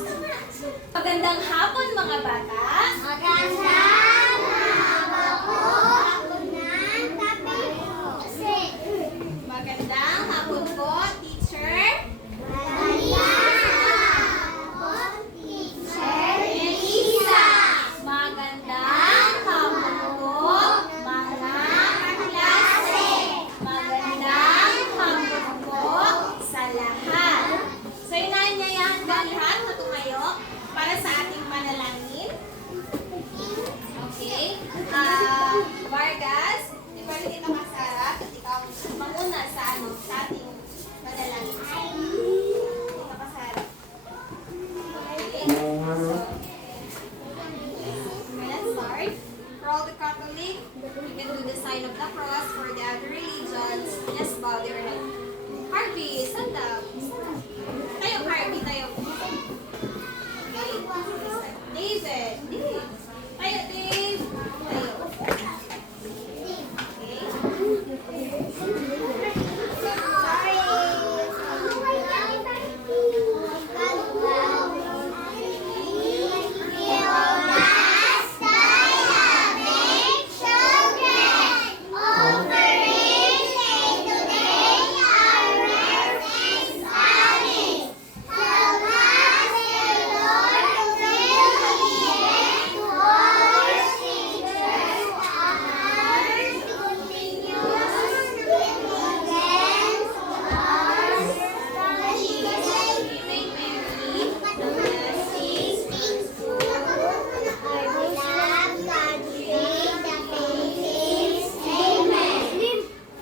Magandang hapon mga bata. Magandang hapon ng kape. Magandang hapon po, teacher. Magandang hapon, Teacher Lisa. Magandang hapon po, mga kaklase. Magandang hapon po sa lahat. So, inaanyayahan ba lahat na tumayo para sa ating panalangin? Okay. Vargas, di ba rin ito kasarap at ikaw manguna sa ating panalangin? Dito kasarap. Okay. So, let's start. For all the Catholic, you can do the sign of the cross. For the other religions, just bow their head. Harvey, stand up. Tayo, Harvey, tayo. Okay. David, Dave. Tayo, Dave. Tayo. Okay. Sorry.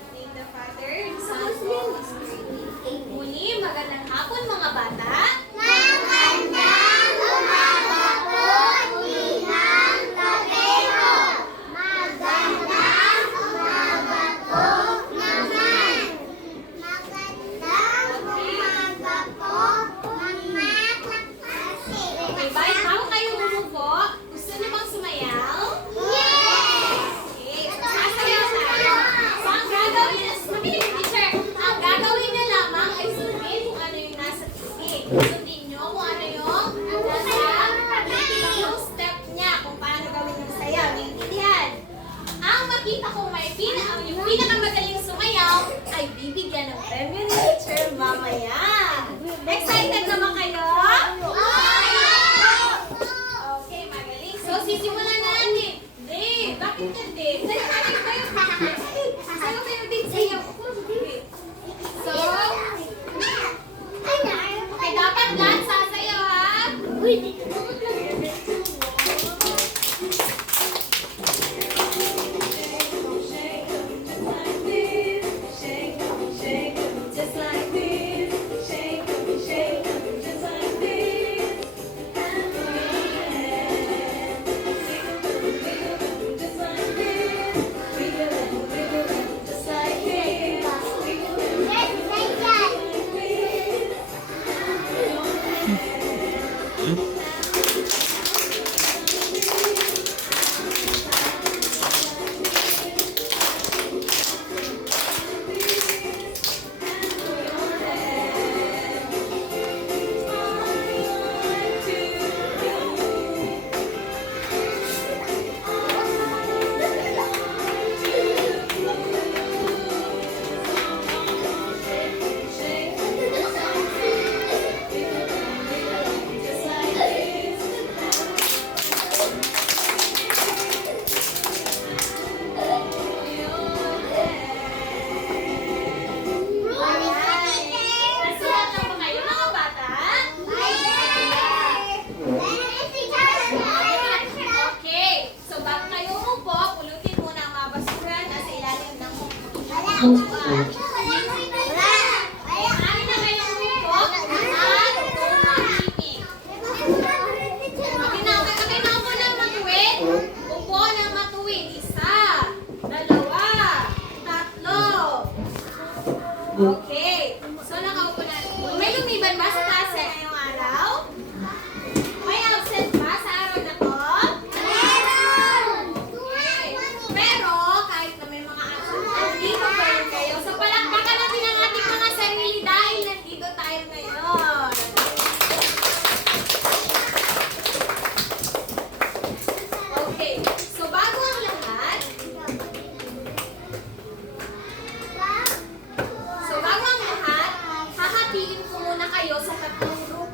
Name the Father, the Son, and the Holy Spirit. Muli, magandang hapon mga bata. Magandang umaga po, Ninang Kapero. Magandang umaga po naman. Magandang umaga po, mga kaklase. Okay, bago kayo umupo, gusto niyo bang sumayaw? Yes! Okay, sasayaw tayo. So, ang gagawin na, makinig teacher, ang gagawin niyo lamang ay sundin kung ano yung nasa TV. Sundin niyo kung ano yung nasa step niya, kung paano gawin yung sayaw. Naiintindihan? Ang makita kong yung pinakamagaling sumayaw ay bibigyan ng premyo ni teacher mamaya. Excited na ba kayo? Okay, magaling. So, sisimulan na natin. Dave, bakit ka Dave? Dave, sayo kayo. Sayo kayo, Dave. Sayo. Okay. So, okay, dapat lahat sasayaw, ha? Just like this, shake, shake, just like this. Just like this, wiggle, just like this.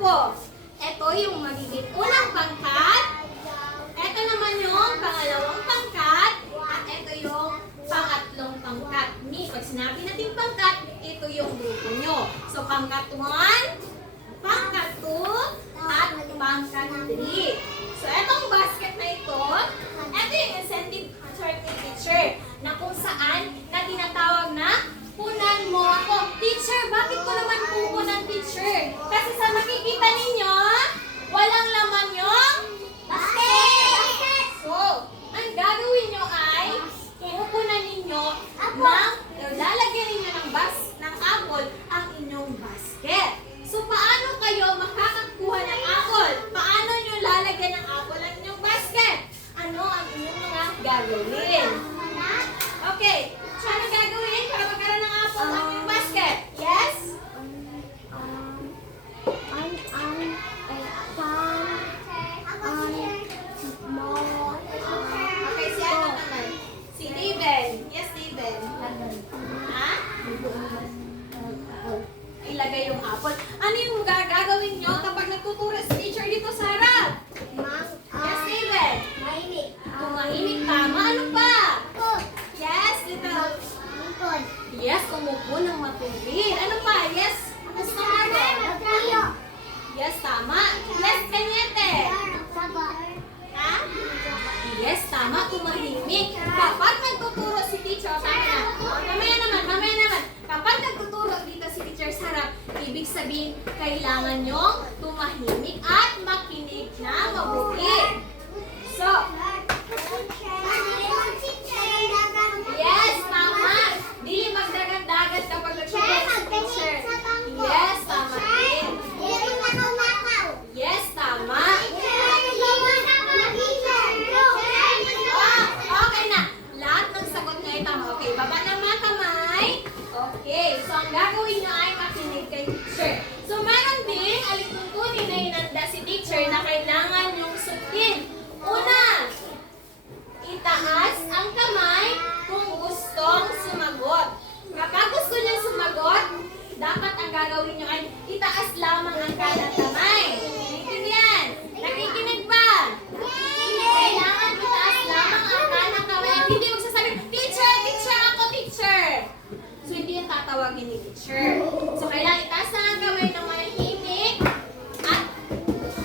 grupo. Ito yung magiging unang pangkat. Ito naman yung pangalawang pangkat. At ito yung pangatlong pangkat. Pag sinabi natin pangkat, ito yung grupo nyo. So, pangkat 1, pangkat 2, at pangkat 3. So, etong basket na ito yung incentive chart ni teacher na kung saan na tinatawag na punan mo ako. Teacher, bakit ko naman pupunan, teacher? Kasi sa makikita ninyo, walang laman yung basket. So, ang gagawin nyo ay pupunan ninyo lalagyan ninyo ng apple ang inyong basket. So, paano kayo makakakuha ng apple? Paano nyo lalagyan ng apple ang inyong basket? Ano ang inyong mga gagawin? Okay, so ano gagawin para magkaroon ng apple ang inyong basket? Yes? Okay, si ano naman? Si David. Yes, David. Ha? Ilagay yung apple. Ano yung gagawin nyo kapag nagtuturo si teacher dito sa harap? Yes, David. Tumahimik. Tama. Ano pa? Yes, little. Yes, umupo ng matuwid. Ano pa? Yes. Gusto mo rin? Yes, tama. Yes, kanyete. Ha? Yes, tama. Tumahimik. Kapag nagtuturo si teacher, mamaya naman. Kapag nagtuturo dito si teacher sa harap, ibig sabihin, kailangan nyong tumahimik at makinig na mabuti. So, yes, tama. Dili magdagat-dagat kapag nagtuturo si teacher. Yes, tama din. Yes, tama. Okay na. Lahat ng sagot nyo ay tama. Okay, baba na mga kamay. Okay, so ang gagawin nyo ay makinig kay teacher. So meron din alituntunin na inanda si teacher na kailangan yung sundin. Una, itaas ang kamay kung gustong sumagot. Kapag gusto nyo sumagot, dapat ang gagawin nyo ay itaas lamang ang kanang kamay. Naintindihan? Nakikinig ba? Kailangan itaas lamang ang kanang kamay. Hindi magsasabi, teacher, ako, teacher. So, hindi yung tatawagin ni teacher. So, kailangan itaas na ang kamay ng manahimik at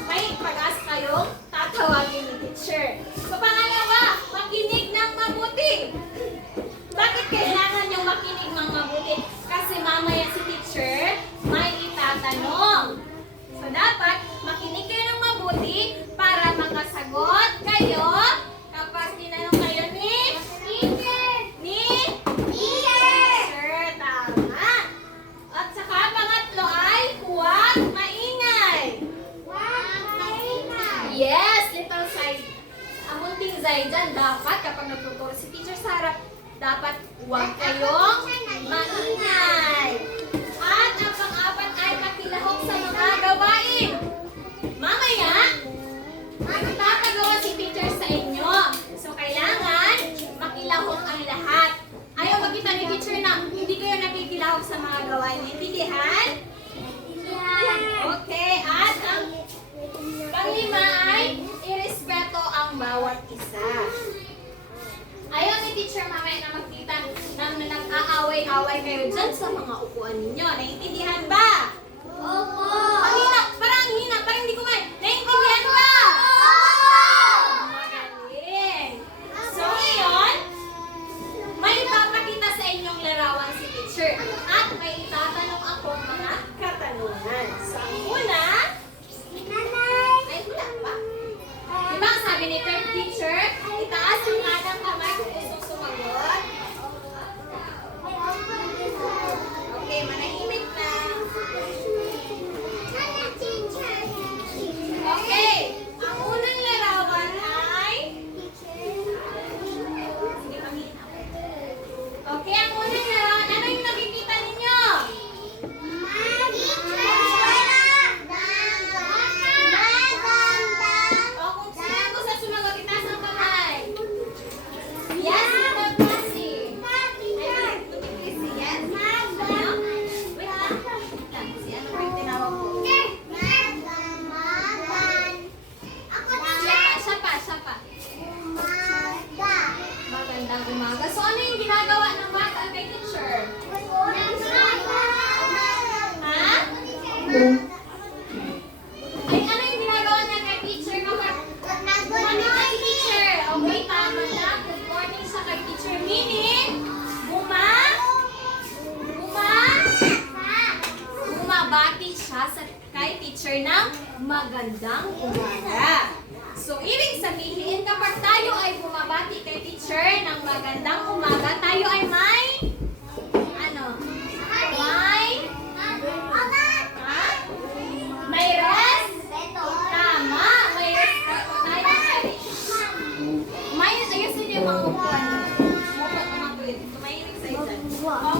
may pag-asa kayong tatawagin ni teacher. So, pangalawa, makinig ng mabuti. Bakit kailangan yung makinig ng mabuti? Kasi mamaya si teacher may itatanong. So, dapat makinig kayo ng mabuti para makasagot kayo kapag tinanong kayo ni teacher. Tama. At saka pangatlo ay huwag maingay. Yes, little side. Ang munting Zaidan, dapat kapag nagtuturo si teacher sa harap, dapat huwag kayong maingay. At ang pang-apat ay makilahok sa mga gawain. Mamaya, magpapagawa si teacher sa inyo. So, kailangan makilahok ang lahat. Ayaw makita ni teacher na hindi kayo nakikilahok sa mga gawain. Naintindihan? Okay, at ang panglima ay irespeto ang bawat isa. Ayaw ni teacher mamaya na magkita na nag-aaway-away kayo dyan sa mga upuan ninyo. Naintindihan ba? Opo! Ang hina, parang hindi ko may. Naintindihan ba? Magaling. So ngayon, may ipapakita sa inyong larawan si teacher at may itatanong akong mga katanungan. So ang una, ay wala pa. Diba ang sabi ni third teacher, itaas yung kanang kamay kung gustong sumagot. Okay, manahimik na. teacher ng magandang umaga. So, ibig sabihin, kapag tayo ay bumabati kay teacher ng magandang umaga, tayo ay may, ano? May, ha? May tama, may respeto tayo kay, may, ayusin niyo mga upuan. Upuan mga kulit. Tumahimik sa isa.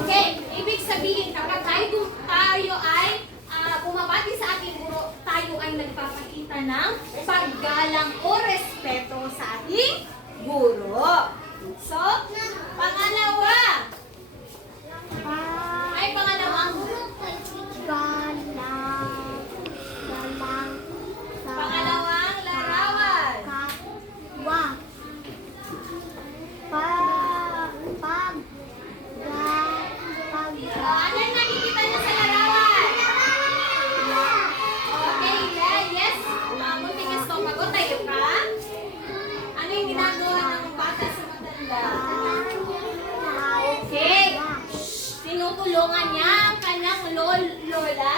Okay, ibig sabihin, kapag tayo ay bumabati sa ating guro, tayo ay nagpapakita ng paggalang o respeto sa ating guro. So, pangalawa. Ay, pangalawang. Pangalawang larawan. Ano yung nakikita niyo sa larawan? Okay, yes. Munting estomago, tayo ka. Ano yung ginagawa ng bata sa matanda? Okay. Tinutulungan niya ang kanyang lola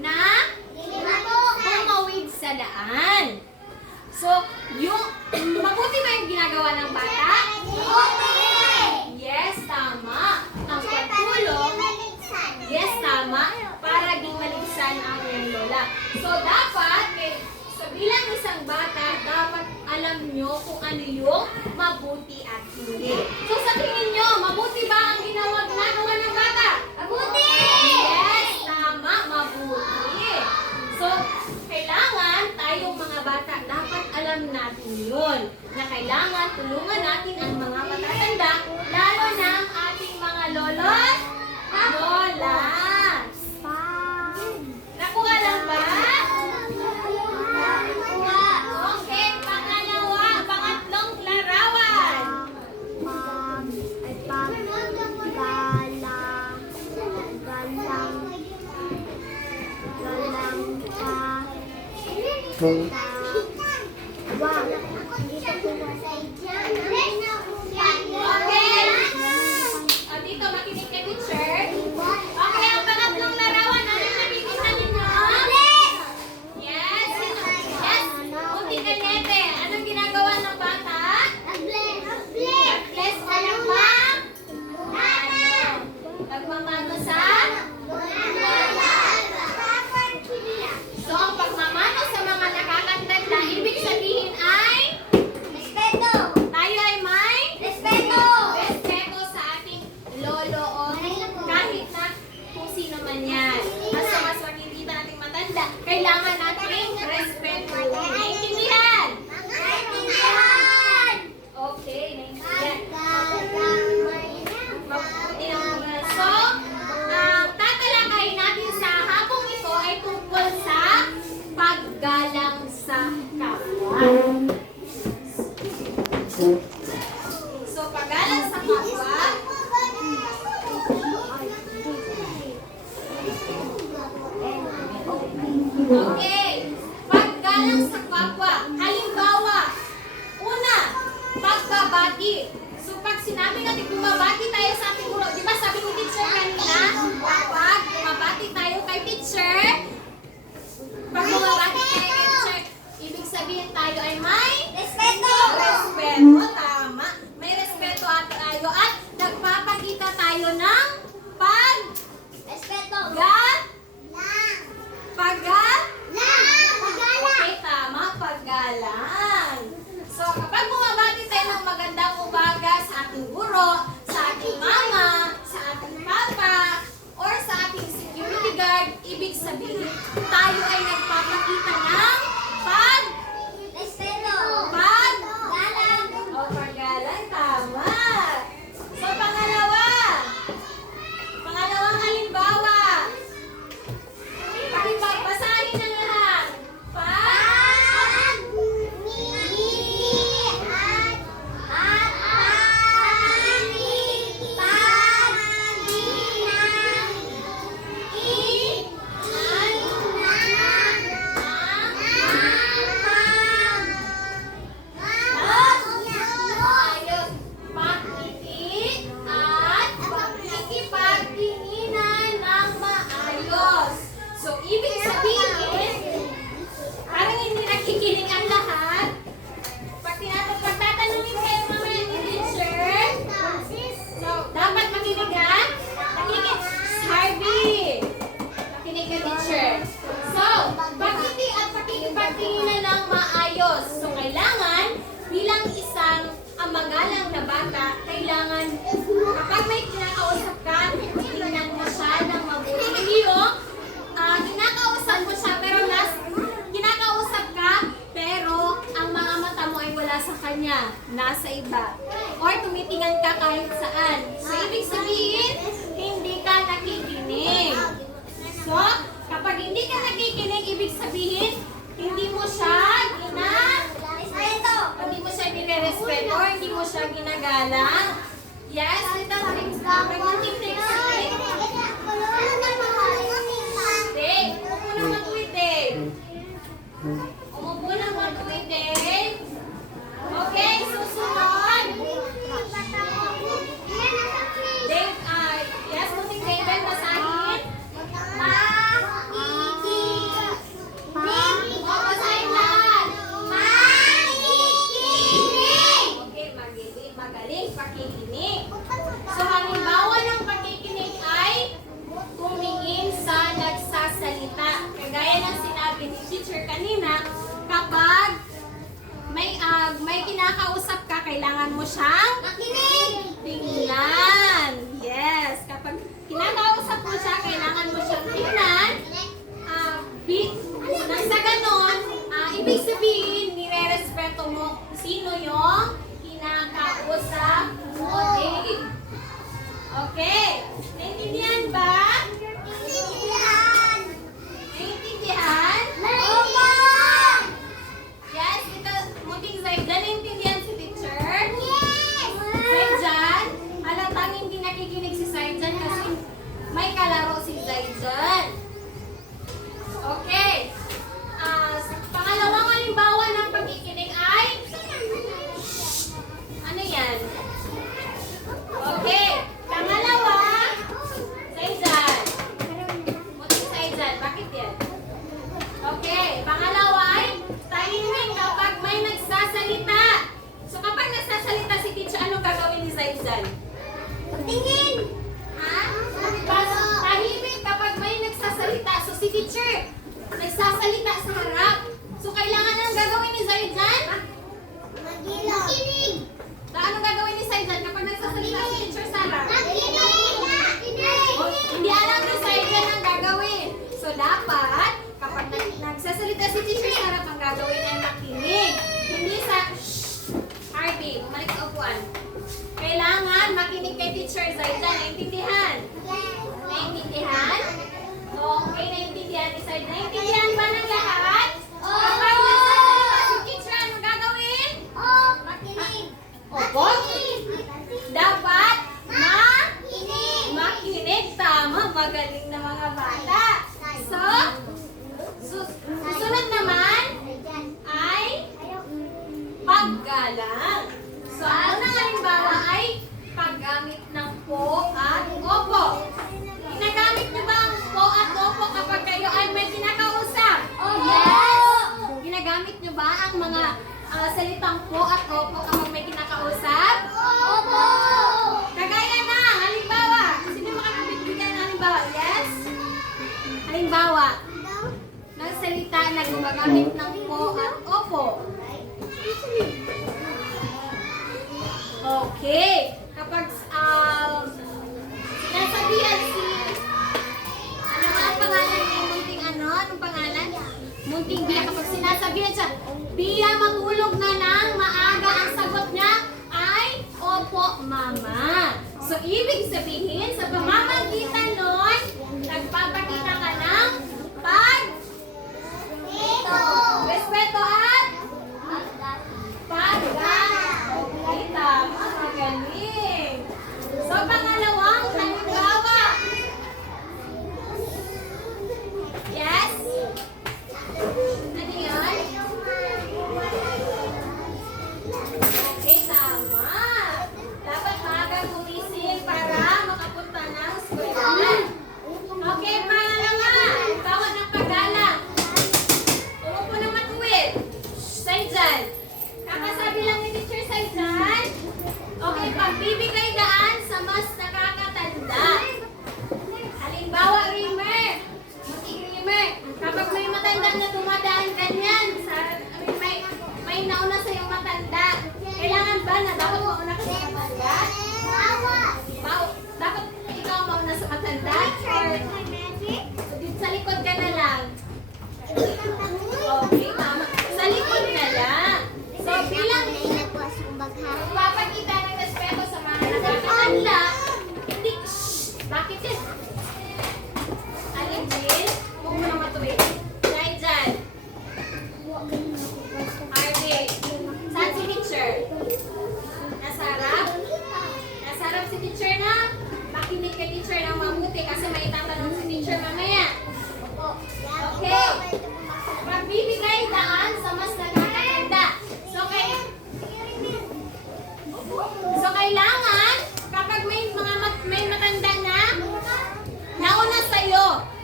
na tumawid sa daan. So, yung mabuti ba yung ginagawa ng bata? Yes, tama. Ang pagtulong, yes, tama, para di maligsan ang iyong lola. So, dapat, sa bilang isang bata, dapat alam nyo kung ano yung mabuti at hindi. So, sa tingin nyo, mabuti ba ang ginagawa ng bata? Mabuti! Yes, tama, mabuti. So, kailangan tayong mga bata, dapat alam natin yun, na kailangan tulungan natin ang mga matatanda, lalo na ang ating mga lolas, lolas. Nakuha lang ba? Okay, pangatlong larawan. Okay. Dito, makinig ka, teacher. Okay, ang pangatlong larawan, ano yung nakikita ninyo? Yes. Yes. Unti ka nete. Anong ginagawa ng bata? Bless ka lang ba? Pagmamano sa? So, ang pagmamano sa mga nakakatanda, ibig sabihin ay tayo ay may respeto sa ating lolo o kahit na kung sino man yan. Basta mas makikita nating matanda, kailangan nating respeto. Naiintindihan? Okay, naiintindihan. Mabuti ang mga. So, ang tatalakayin natin sa hapong ito ay tungkol sa paggalang sa kapwa. So, paggalang sa kapwa, okay. Paggalang sa kapwa. Halimbawa, una, pagbabati. So, pag sinabi natin bumabati tayo sa ating guro, di ba sabi ni teacher kanina, pag bumabati tayo kay teacher, pag bumabati tayo kay teacher, ibig sabihin tayo ay may respeto, tama. May respeto at tayo at nagpapakita tayo ng okay, tama, paggalang. So, kapag bumabati tayo ng magandang umaga sa ating guro, sa ating mama, sa ating papa, magalang na bata, kailangan kapag may kinakausap ka, tingnan mo siya ng mabuti. Hindi yung kinakausap mo siya pero kinakausap ka pero ang mga mata mo ay wala sa kanya, nasa iba. Or tumitingnan ka kahit saan. So, ibig sabihin, hindi ka nakikinig. So, kapag hindi ka nakikinig, ibig sabihin, hindi mo siya nire-respeto or hindi mo siya ginagalang. Yes, ito pregunting text. Umupo na matuwitin. Umupo na matuwitin. Okay, susunod. Dave, yes, muting David, basahin. Basahin lahat. Okay, magaling pakikinig. So, halimbawa ng pakikinig ay tumingin sa nagsasalita. Kagaya ng sinabi ni teacher kanina, kapag may kinakausap ka, kailangan mo siyang tingnan. Yes, kapag kinakausap mo siya, kailangan mo siyang tingnan. Nang sa ganon, ibig sabihin, nire-respeto mo sino yung kinakausap mo. Okay, naintindihan ba? Naintindihan? Yes, ito, muting Zaydan, naintindihan si teacher? Zaydan, halatang hindi nakikinig si Zaydan kasi may kalaro si Zaydan. Okay. Pangalawang halimbawa ng pagkikinig ay ano yan? Okay. Pangalawa, Zaydan. Muting Zaydan, bakit yan? Okay. Pangalawa ay tahimik kapag may nagsasalita. So kapag nagsasalita si teacher, anong gagawin ni Zaydan? Tingin! Ha? Tahimik kapag may nagsasalita. So si teacher, nagsasalita sa harap. So kailangan anong gagawin ni Zaydan? Makinig! Anong gagawin ni Zaydan kapag nagsasalita si teacher sa harap? Makinig! Oh, hindi alam ni Zaydan ang gagawin. So dapat, kapag nagsasalita si teacher sa harap, ang gagawin ay makinig. Hindi sa, Harvey, bumalik sa upuan. Kailangan makinig kay teacher Zaydan. Naintindihan? Naintindihan? Okay, naintindihan ni Zaydan. Naintindihan ba ng lahat? Kapag nagsasalita si teacher, anong gagawin? Makinig! Opo? Dapat makinig. Tama, magaling na mga bata. So, susunod naman ay paggalang. So, ang unang halimbawa ay paggamit ng po at opo. Ginagamit niyo ba ang po at opo kapag kayo ay may kinakausap? Yes! Ginagamit niyo ba ang mga salitang po at opo kapag may kinakausap? Opo! Kagaya na, halimbawa. Sino makakabigbigay ng halimbawa? Yes? Halimbawa, nagsalita na gumagamit ng po at opo. Okay. Kapag nasabihan si ano ang pangalan ni Munting anong pangalan? Munting Bia. Kapag sinasabihan siya, Bia, matulog na ng maaga, ang sagot niya ay opo, mama. So, ibig sabihin, sa pamamagitan nun, nagpapakita ka ng respeto at okay, tama. Magaling. So, pangalawang halimbawa. Yes? Ano yun? Okay, tama. Dapat maaga gumising para makapunta ng eskwela. Okay, pangalawang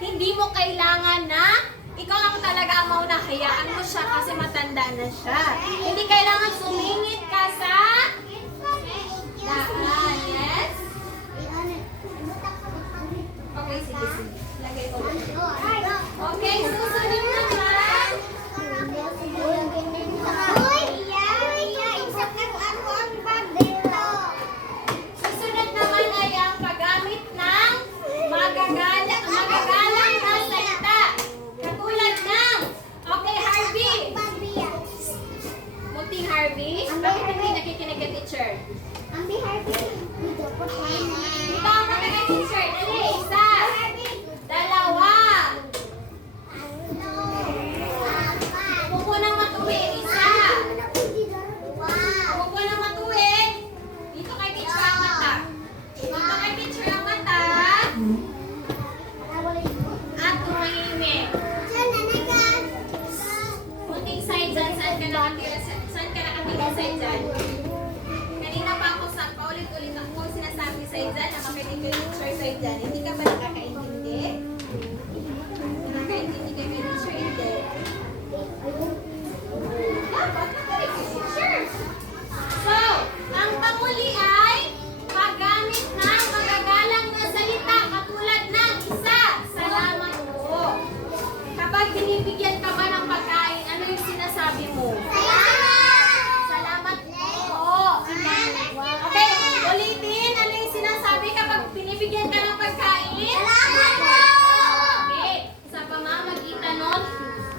Hindi mo kailangan na ikaw lang talaga ang mauna. Hayaan mo siya kasi matanda na siya. Hindi kailangan sumingit ka sa daan. Yes? Okay, sige, sige. Lagay ko. Okay, susunod naman. Susunod naman ay ang paggamit ng magagalang na salita. Katulad ng, okay, Harvey. Munting Harvey. Bakit hindi nakikinig ka, teacher? Ito ang makikinig, teacher. Dali, isa. Dalawa. Huwag mo nang matuwid. Isa. Huwag mo nang matuwid. Dito kay teacher ang mata. Dito kay teacher ang mata. At tumahimik. Kunting side dyan. Saan ka nakatira? Saan ka nakatira side dyan? Kanina pa ako sa paulit-ulit ako sinasabi side dyan na makinig kay teacher side dyan. Hindi ka ba nakakaintindi? Nakakaintindi ka kay teacher? Hindi. Dapat makinig kay teacher. So, ang panguli ay paggamit ng magagalang na salita katulad ng isa. Salamat po. Kapag binibigyan ka ba ng pagkain, ano yung sinasabi mo? Salamat po. Okay, ulitin. Ano yung sinasabi kapag binibigyan ka ng pagkain? Okay, sa pamamagitan nun,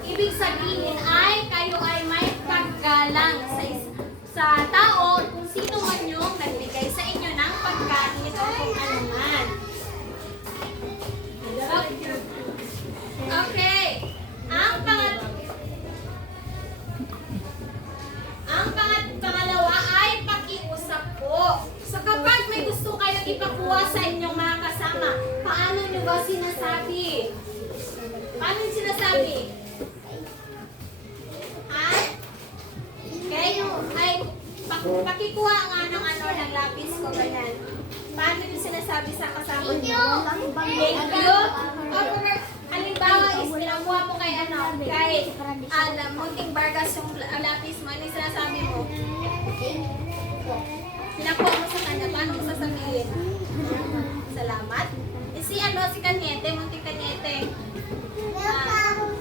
ibig sabihin ay kayo ay may paggalang sa tao kung sino man yung nagbigay sa inyo ng pagkain o kung ano man. Okay. Pangalawa ay pakiusap po. So kapag may gusto kayong ipakuha sa inyong mga kasama, paano nyo ba sinasabi? Paano nyo sinasabi? Ha? Okay? Ay, pakikuha nga ng ng lapis ko, ganyan. Paano nyo sinasabi sa kasama nyo? Thank you. Halimbawa is pinakuha mo kay Munting Vargas yung lapis mo. Ano yung sinasabi mo? Pinakuha mo sa kanya. Paano mo sasabihin? Salamat. Eh si Kanyete, Munting Kanyete. Welcome.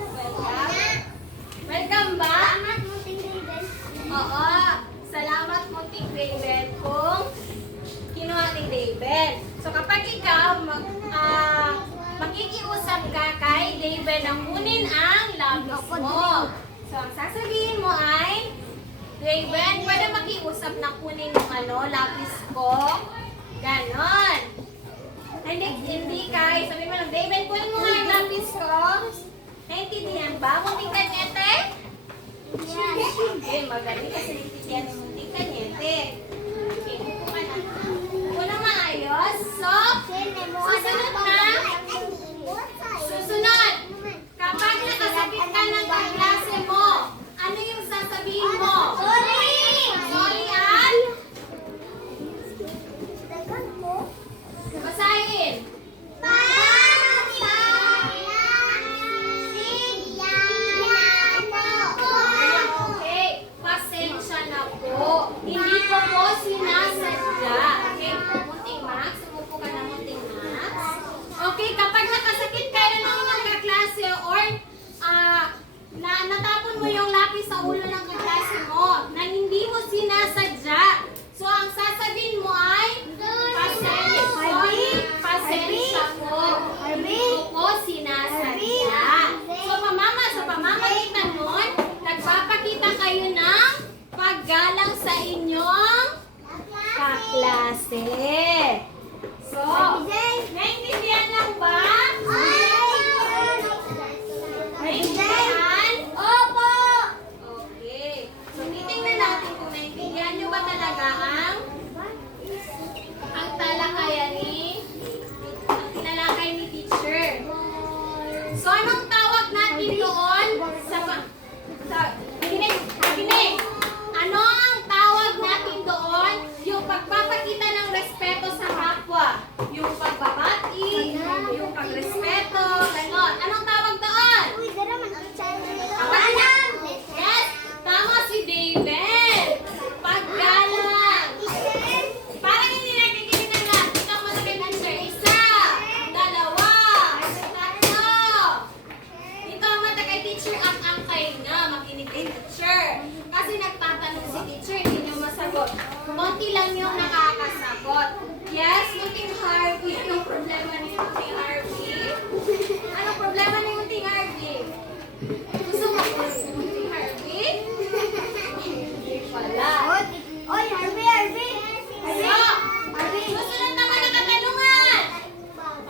Welcome ba? Oo. Salamat Munting Raven kung kinuha ni Raven. So kapag ikaw makikiusap ka kay David na kunin ang lapis mo. So, ang sasabihin mo ay, David, pwede makiusap na kunin yung lapis ko? Ganon. Hindi kay, sabihin mo lang, David, kunin mo nga yung lapis ko. Naintindihan ba? Munting Kanyete? Okay, magaling kasi naintindihan yung Munting Kanyete. Okay, upo ka na. Unang maayos. So, susunod, kapag nakasakit ka ng kaklase mo, ano yung sasabihin mo? Sorry! Sorry at? Basahin. Okay, pasensya na po. Hindi ko po sinasadya. Okay, Munting Max, sumupo ka na Munting Max. Okay, kapag nakasakit kayo ng inyong kaklase or natapon mo yung lapis sa ulo ng kaklase mo na hindi mo sinasadya. So, ang sasabihin mo ay, pasensya po. Hindi ko po sinasadya. So, sa pamamagitan nun, nagpapakita kayo ng paggalang sa inyong kaklase. So, naintindihan lang ba? Naintindihan? Opo! Okay. So, titingnan natin kung naintindihan nyo ba talaga ang talakayan ang tinalakay ni teacher. So, anong tawag natin doon Kinig. Ano ang tawag natin doon? Yung pagpapakita ng respeto event. Paggalang. Parang hindi nakikinig ng lahat. Ikaw mo sabi teacher. Isa. Dalawa. Tatlo. Dito ang mata kay teacher at ang kay na. Makinig kay teacher. Kasi nagtatanong si teacher, hindi niyo masagot. Konti lang yung nakakasagot. Yes, Munting Harvey. Anong problema ni Munting Harvey? Anong problema ni Munting Harvey? Gusto mo ko si Munting Harvey? Hindi pala. Oy, Harvey! So, susunod naman na katanungan.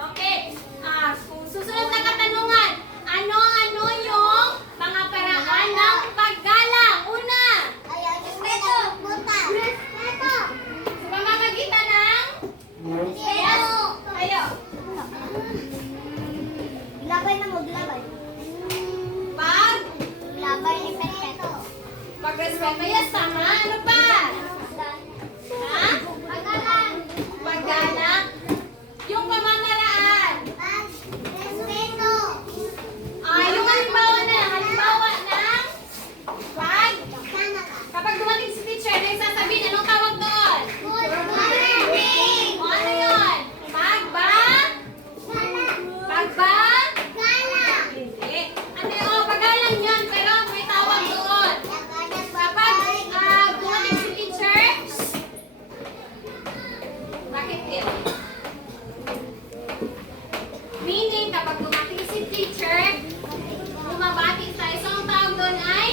Okay. Kung susunod na katanungan, ano-ano yung mga paraan ng paggalang? Una, Respeto! Respeto! sa pamamagitan ng tayo. Labay na mo, labay. Labay ni Respeto. Pag-respeto. Yes, tama. Ano pa? Ha? Paggalang. Paggalang. Yung pamamaraan. Respeto. Yung halimbawa ng pag, Sana ka. kapag dumating si teacher, may sasabihin, anong tawag doon? Good morning. O ano yun? Pagba? Galang. Hindi. Ano yun? Pagalang yun, pero may tawag doon. Kapag dumating si teacher, bakit yun? Meaning, kapag dumating si teacher, bumabati tayo. So, ang tawag doon ay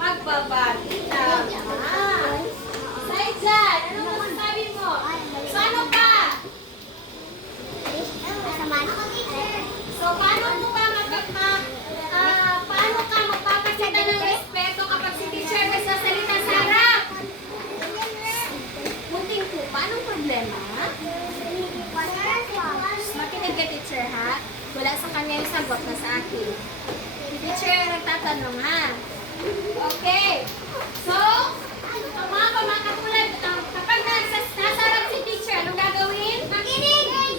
pagbabati. Tama. Say dyan, ano masasabi mo? So, ano pa? So, paano ka magpapakita ng respeto kapag si teacher nagsasalita sa harap? Munting po, paanong problema? Makinig ka, teacher, ha? Wala sa kanya yung sagot na sa akin. Teacher, nagtatanong, ha? Okay. So, ang mga katulad, kapag nasa harap si teacher, anong gagawin? Makinig!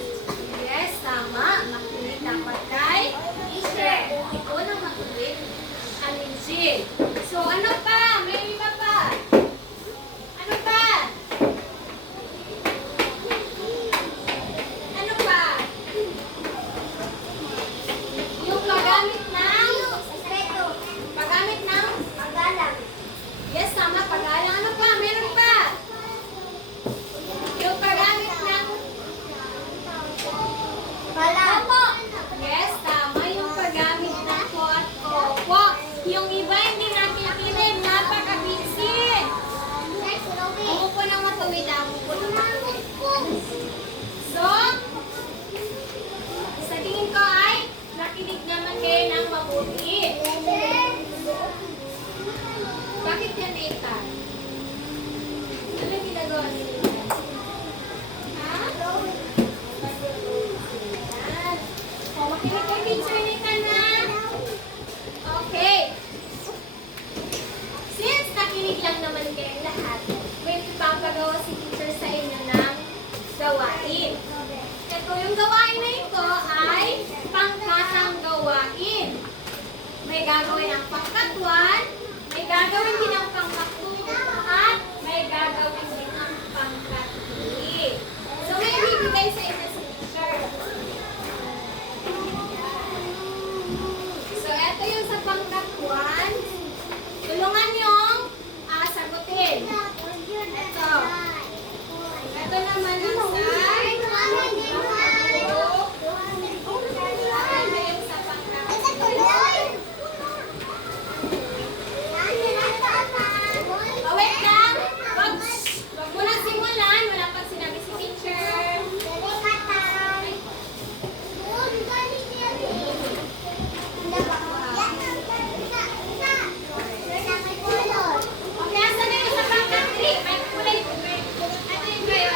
Yes, tama. Makinig dapat kay teacher. Ikaw na makinig. Alin G. So, ano pa? May iba pa. Ano pa? Ano pa? Yung paggamit ng yes, tama, pagalang. Ano pa? Meron pa? Yung paggamit ng opo. Yes, tama. Yung paggamit ng po at opo. Yung iba hindi natin kinig. Napaka-busy. Umupo ng matuwid. Umupo ng matuwid. So, sa tingin ko ay nakinig naman kayo ng mabuti. Bakit yan, Nathan? Ano yung ginagawa ni Nathan? Ha? Yan. O, makinig kay teacher Nathan, ha? Okay. Since nakinig lang naman kayo lahat, may ipapagawa si teacher sa inyo ng gawain. Ito, yung gawain na ito ay pangkatang gawain. May gagawin ang pangkat 1, may gagawin din ang pangkat 2, at may gagawin din ang pangkat 3. So, may ibibigay sa inyo sa teacher. So, ito yung sa pangkat 1. Tulungan yung sagutin. Ito. Ito naman ang sa pangkat 2. Ano yung sa pangkat 3? Oh, wait lang. Wag mo na simulan. Wala pang sinabi si teacher. Okay, asan na yung sa pangkat 3? May kulay. Ito yung kayo.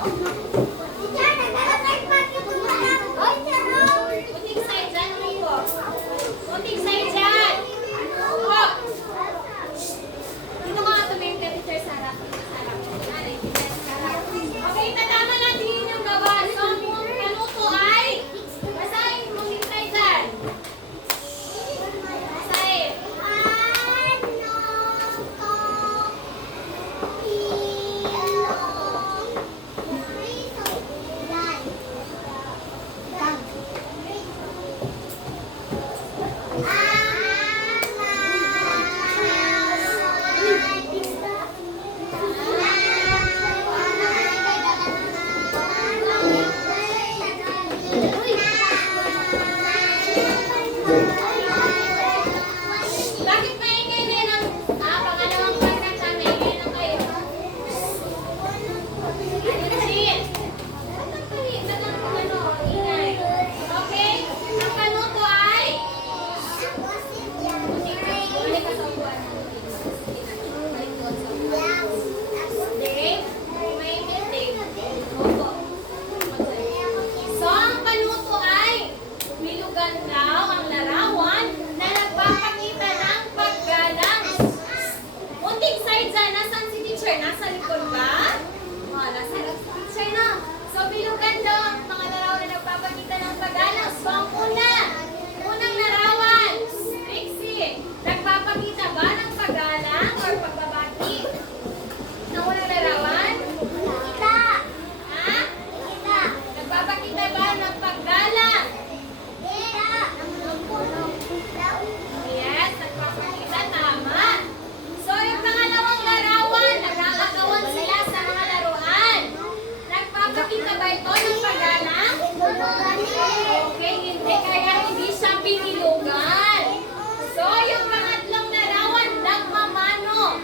Teacher, naglalagay pa yung mga Oy, Charot! Kunting side dyan, Rico. Kunting side dyan. Oh. Dito ka nga tumingin ka, teacher, sa harap. Sa harap. Nanay, teacher, sa harap. Okay, tatama natin yun yung gawa. So, kung kanuto ay, basahin mo yung side dyan. Basahin. Bakit maingay din ang pangalawang pagkanta? Maingay lang kayo. Ayun, ingay. Okay? Ang kanuto ay? Balik ka sa upuan. Balik doon sa upuan. Dave? Maingay, Dave. Opo. So, ang kanuto ay bilugan daw ang larawan na nagpapakita ng paggalang. Munting side dyan. Nasaan si teacher? Nasa likod ba? Nasa likod si teacher na. So, bilugan daw ang mga larawan na nagpapakita ng paggalang. So, ang unang larawan, Trixie, nagpapakita ba ng paggalang or pagbabati? Ang unang larawan? Ha? Nagpapakita ba ng paggalang? Yes, nagpapakita. Tama. So, yung pangalawang larawan, nagkakagawan sila sa mga laruan. Nagpapakita ba ito ng paggalang? Okay, hindi. Kaya hindi siya pinilugan. So, yung pangatlong larawan, nagmamano.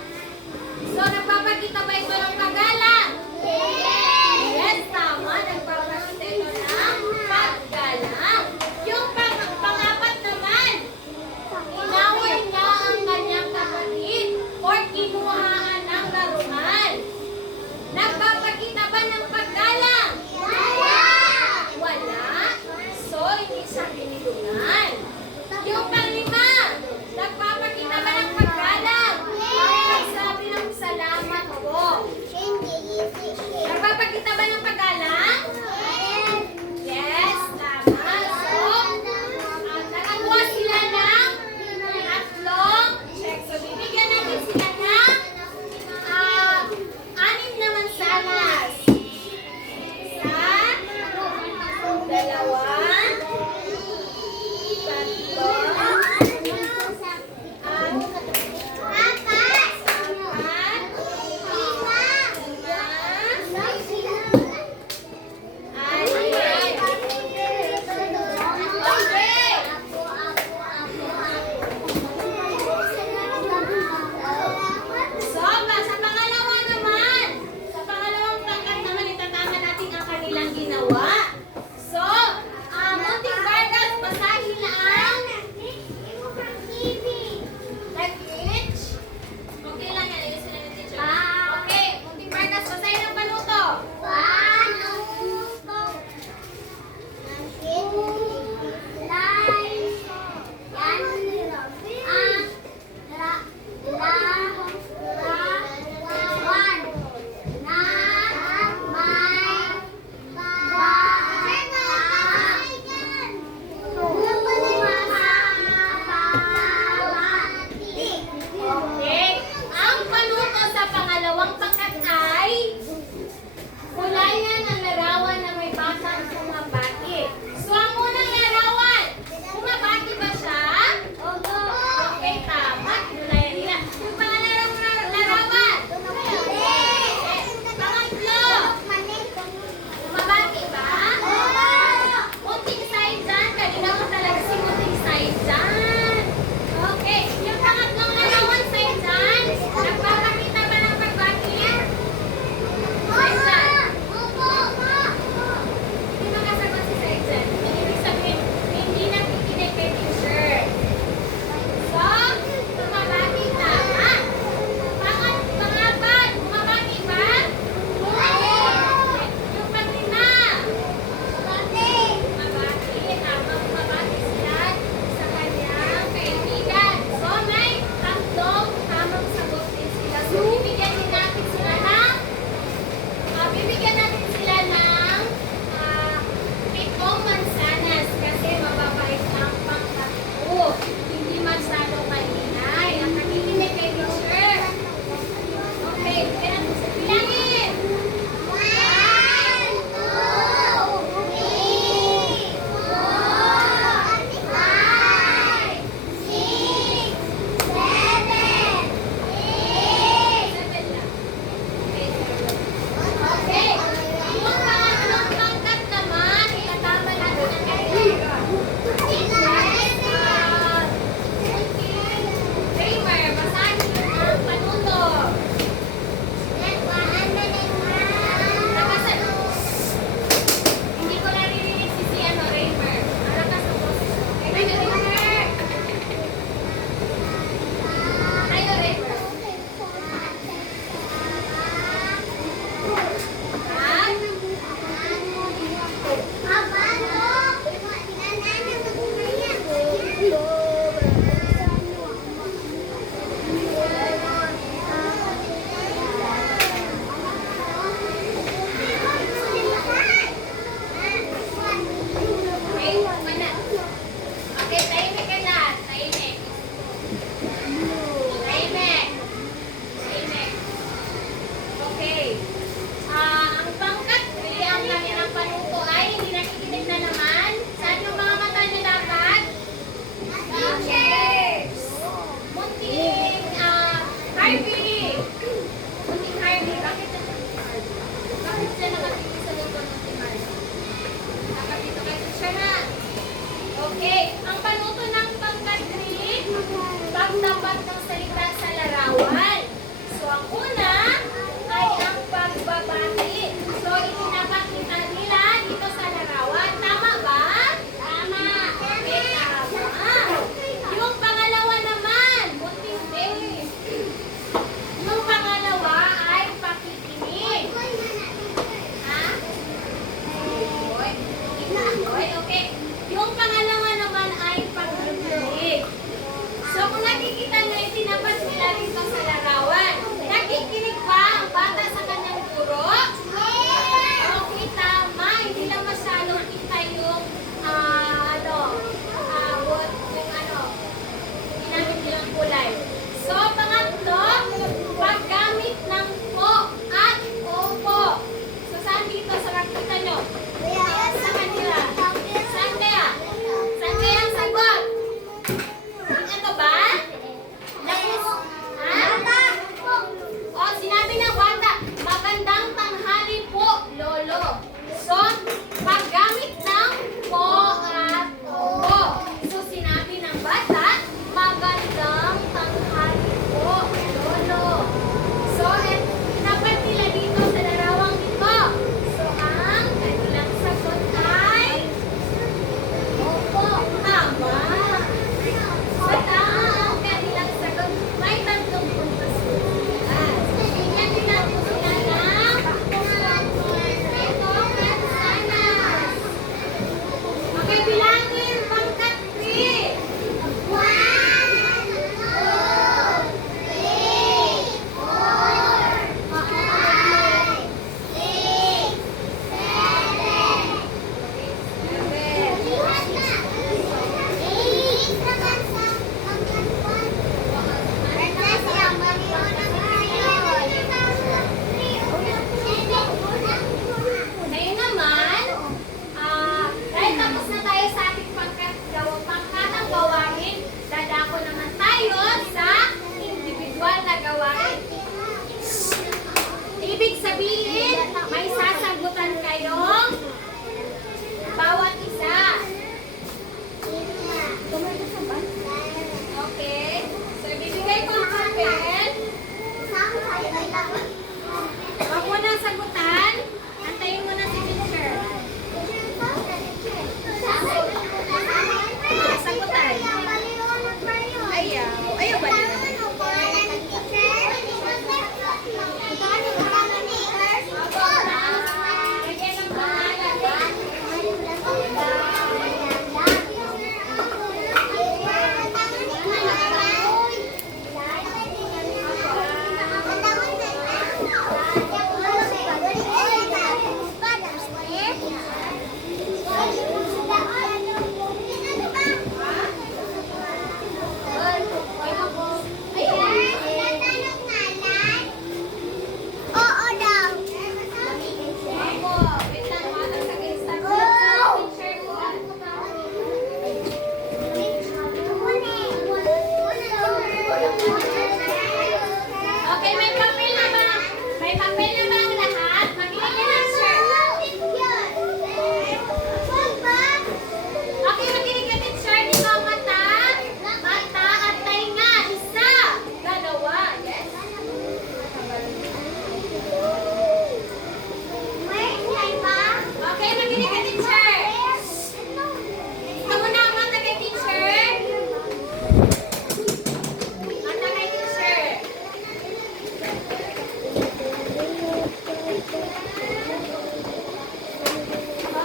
So, nagpapakita ba ito ng paggalang? Yes, tama. Nagpapakita ito ng paggalang. Yung pangapat naman, inaway niya ang kanyang kapatid or kinuhaan ng laruan. Nagpapakita ba ng paggalang? Wala. So, hindi siya pinilungan. Yung panglima, nagpapakita ba ng paggalang? Pagsabi ng salamat po. Nagpapakita ba ng paggalang? Yes, tama. So, nakakuha sila ng tatlong check. So, bibigyan natin sila ng 6 na mansanas. Isa, dalawa, tatlo, So, sa pangalawa naman, sa pangalawang pangkat naman, itatama natin ang kanilang ginawa. So, Munting Vargas, basahin na ang nag-itch. Okay lang yan, ayusin na yung teacher. Okay, Munting Vargas, basahin ang panuto. Bye.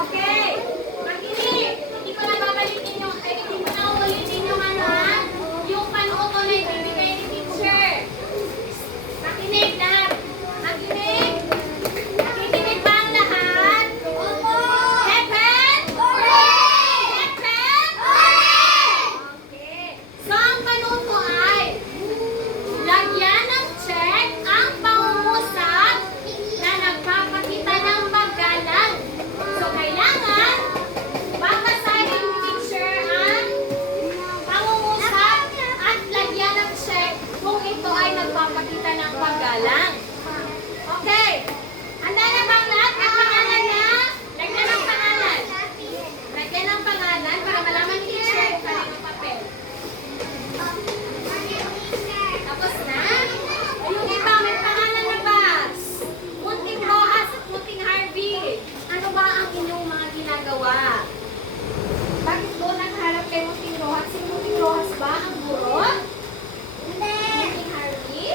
Okay. Makinig. Hindi ko na babalikin yung, hindi ko na ulitin yung ano ha. Yung panuto na ibibigay ni teacher. Makinig lahat. Makinig. Makikinig ba ang lahat? Opo! Hepen? Hooray! Hepen? Hooray! Okay. So, ang panuto ay lagyan ng check ang pangungusap na nagpapakita ng paggalang. So, kailangan babasahin ni teacher ang pangungusap at lagyan ng check kung ito ay nagpapakita ng paggalang. Okay. Handa na bang lahat? Ang pangalan na? Lagyan ng pangalan. Lagyan ng pangalan para malaman ni teacher kung kanino papel. Tapos na? Yung iba, may pangalan na ba? Munting Boas at Munting Harvey. Ano ba ang inyong mga ginagawa? Bakit doon nagharap kay Munting Rojas? Si Munting Rojas ba ang guro? Hindi! Munting Harvey?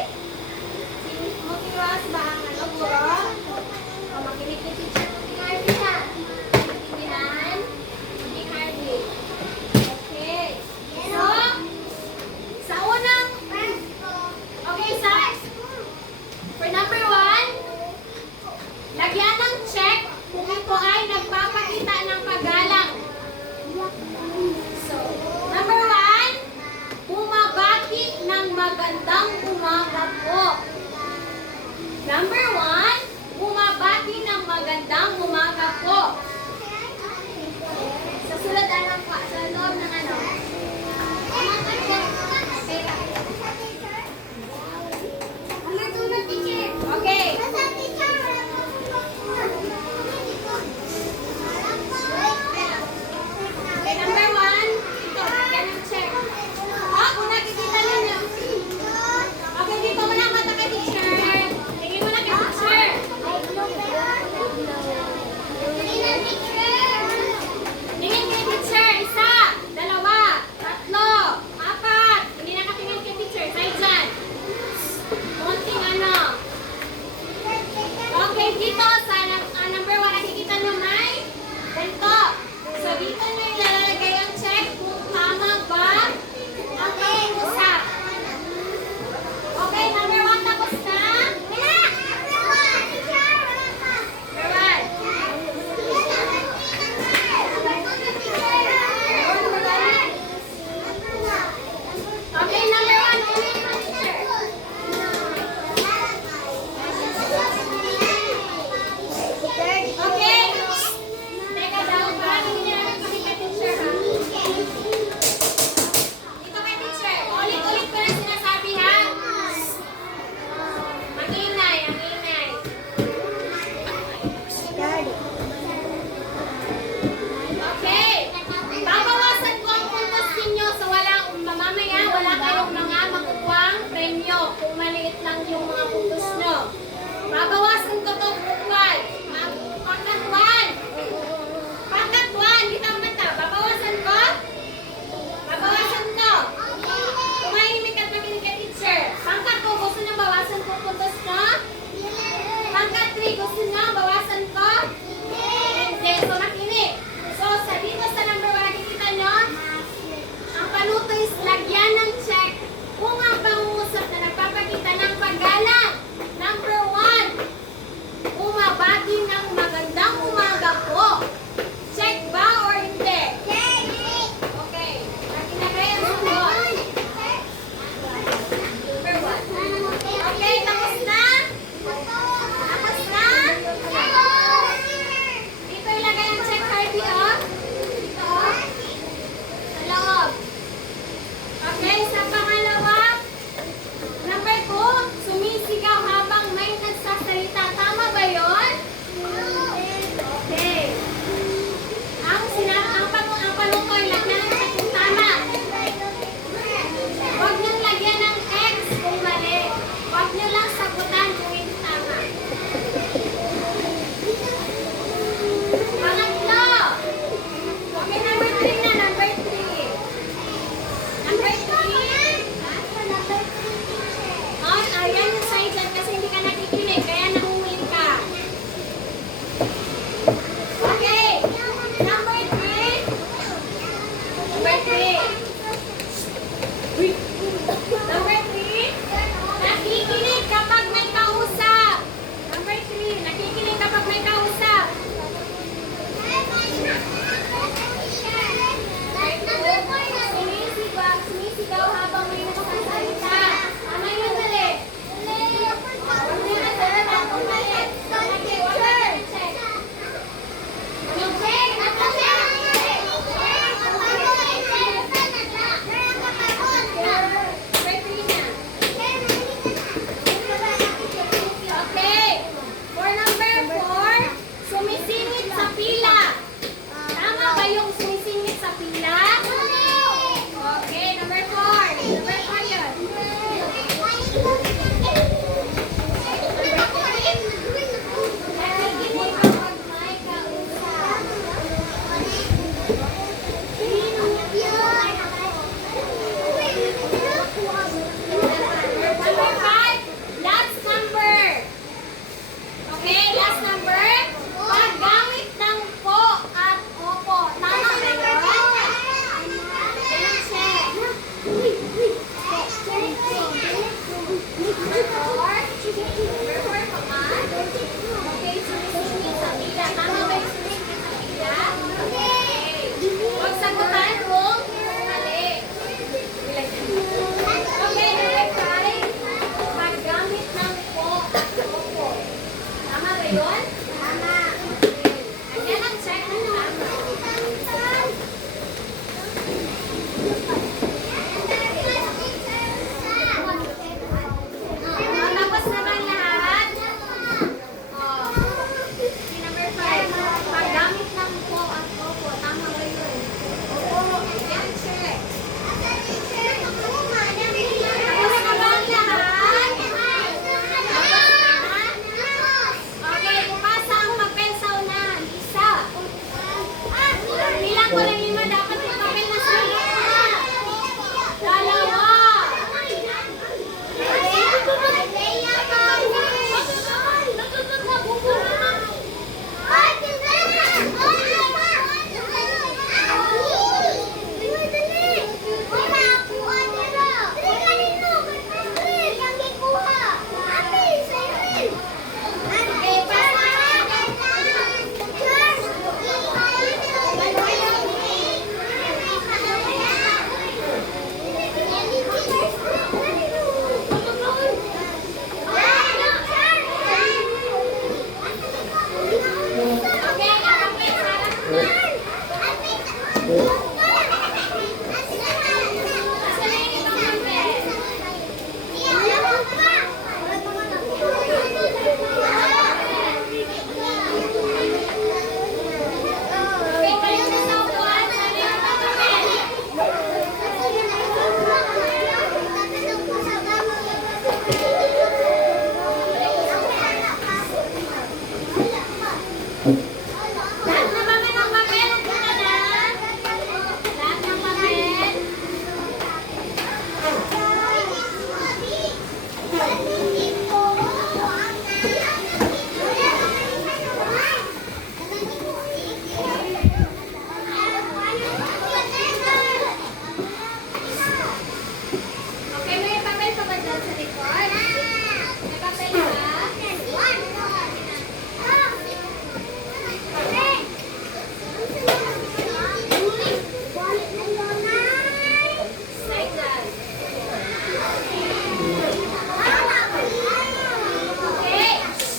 Si Munting Rojas ba ang ano, guro? O, makinig ni teacher Munting Harvey na. Intindihan? Munting Harvey. Okay. So, sa unang okay, for number 1, lagyan ng check kung ito ay nagpapakita ng paggalang. So, number 1, bumabati ng magandang umaga po. Number 1, bumabati ng magandang umaga po. Sa sulat alam pa, sa loob ng ano? Okay. Okay, number 1, ito, lagyan ng check. Ah, kung nakikita ninyo. Okay, dito mo na ang mata kay teacher. Tingin mo na kay teacher. Lahat na ba ng papel? Dito na. Lahat ng papel. Okay, may papel pa ba dyan sa likod? May papel ba? Slide dyan. Okay.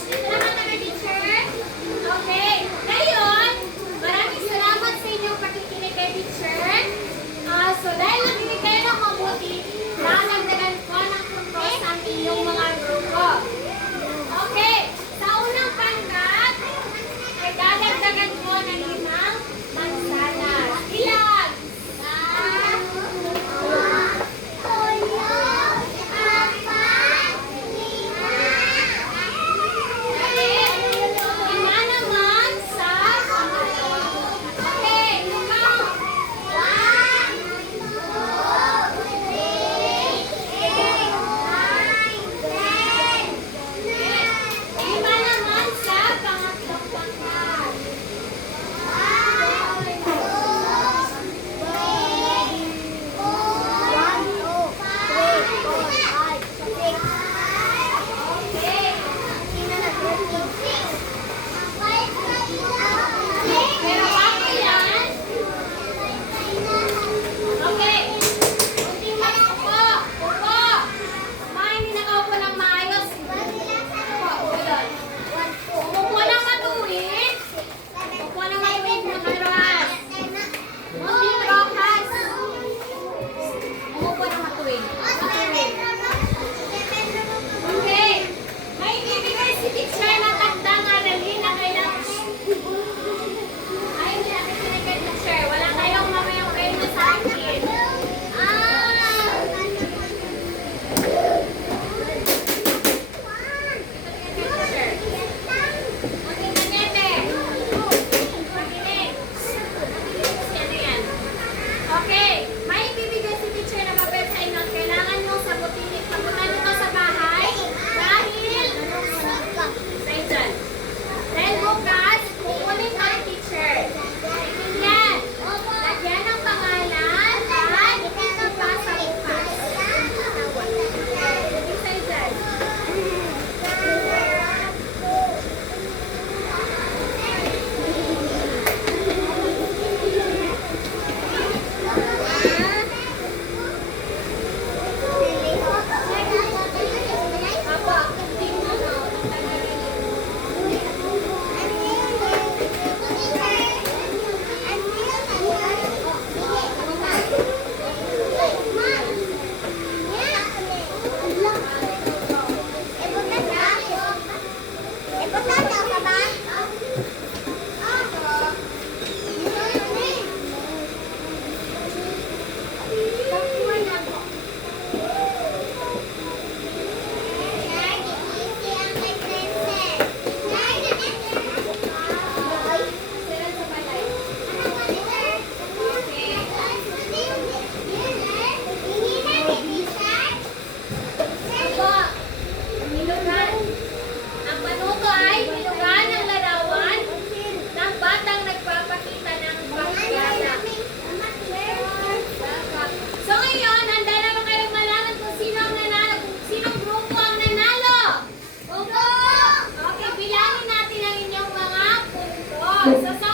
Dito naman tayo, teacher. Okay. Ngayon, maraming salamat sa inyong pakikinig kay teacher. So, dahil nakinig kayo ng mabuti, lalagdagan ko ng puntos ang inyong mga grupo. Okay. Sa unang pangkat, ay dadagdagan ko ng 5 mansanas. Ilan? Lima naman sa pangalawa. Okay, count. 5 naman sa pangatlong pangkat. Okay. Pero bago yan, okay. Ultima, upo. Upo. Mga hindi nakaupo ng maayos. Upo, yun. Umupo ng matuwid. Upo ng matuwid, Montiroas. Montiroas. Umupo ng matuwid. Matuwid. Okay. May ibibigay si teacher na tandang aralin na kailangan. Ay, hindi natin sinigay teacher. Wala tayong mamayang premyo sa akin. Teacher. Okay, Manete. Makinig. Ano yan? Okay. May ibibigay si teacher na papel sa inyo. Kailangan nyo sagutin nyo to sa bahay. Dahil, say dyan. Dahil bukas, kukunin ka ng teacher. Yan. Lagyan ng pangalan at ipasa bukas. Say dyan. Papa, tingnan mo. Sila sa balay. Ito, minugan. Ang panuto ay minugan ng larawan ng batang nagpapakita ng paggala. So ngayon, handa na ba kayong malaman kung sino ang nanalo, kung sinong grupo ang nanalo? Opo! Okay, bilangin natin ang inyong mga puntos. So sa